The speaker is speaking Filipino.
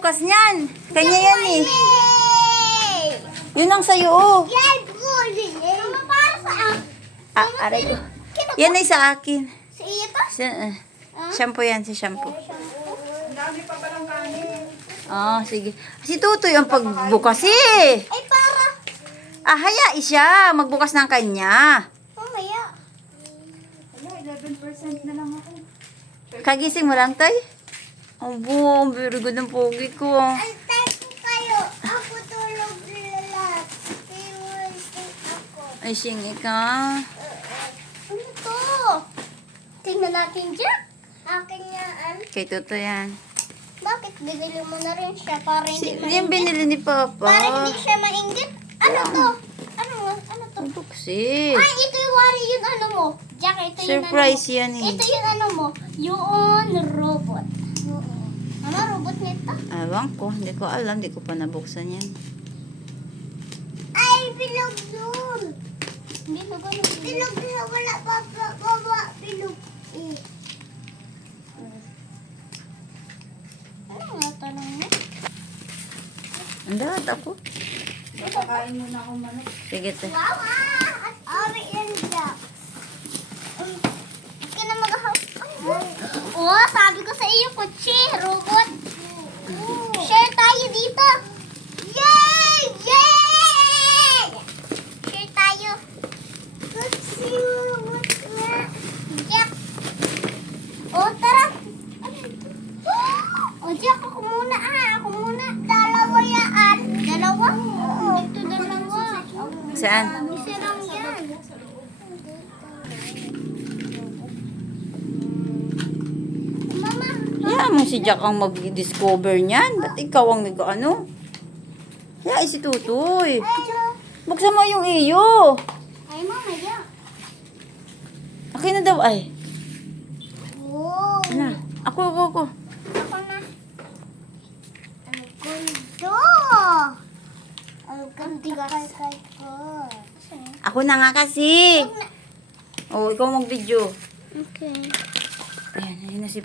magbubukas niyan. Kanya yan eh. Yun ang sa'yo, oh. Yan, bully. Mama, para sa akin. Aray ko. Yan ay sa akin. Sa iyo to? Shampoo yan, si shampoo. Ang dami pa palang kanin. Sige. Si Tutoy ang pagbukas eh. Ay, para. Hayaan siya. Magbukas ng kanya. Mamaya. Wala, 11% na lang ako. Kagising mo lang, Tay? Abo, very good ang pogi ko. Antay ko kayo. Ako tulog lalat. Iwising ako. Ay, singi ka. Ano to? Tingnan natin dyan. Akin yan. Kay Tutoy yan. Bakit binili mo na rin siya para hindi Yung binili ni Papa. Para hindi siya mainggit. Ano to? Ano to? Buksin. Ay, ito yung wari yung ano mo. Jack, ito yung Surprise ano mo. yan eh. Ito yung ano mo. Yung robot. Mama, robot nito? Ewan ko. Hindi ko alam. Hindi ko pa nabuksan yan. Ay, bilog yun. Hindi ba ganun? Bilog na wala baba. Bilog. Ano nga tanong mo? Ang lahat ako. Kakain muna akong manok. Sige, Tay. Wow! Ari yan, Jack. Hindi na oh, sabi ko sa iyo, kutsi, robot. Share tayo dito. Yay! Yay! Share tayo. Kutsi, robot na. Jack. Oh, tara. Oh, Jack, ako muna Ako muna. Dalawa yan. Dalawa? Ito dalawa. Saan? Isa lang yan. Mama. Hayaan mo si Jack ang mag-discover niyan. Ba't ikaw ang nag-ano? Hayaan si Tutoy. Buksan mo yung iyo. Ay, mama, yan. Akin na daw ay. Wow. Ano? Ako. Ako na. Ang ganda. Ang ganda kay ko. Ako na nga kasi. Oh, ikaw mag-video. Okay. Ayan, ayun na si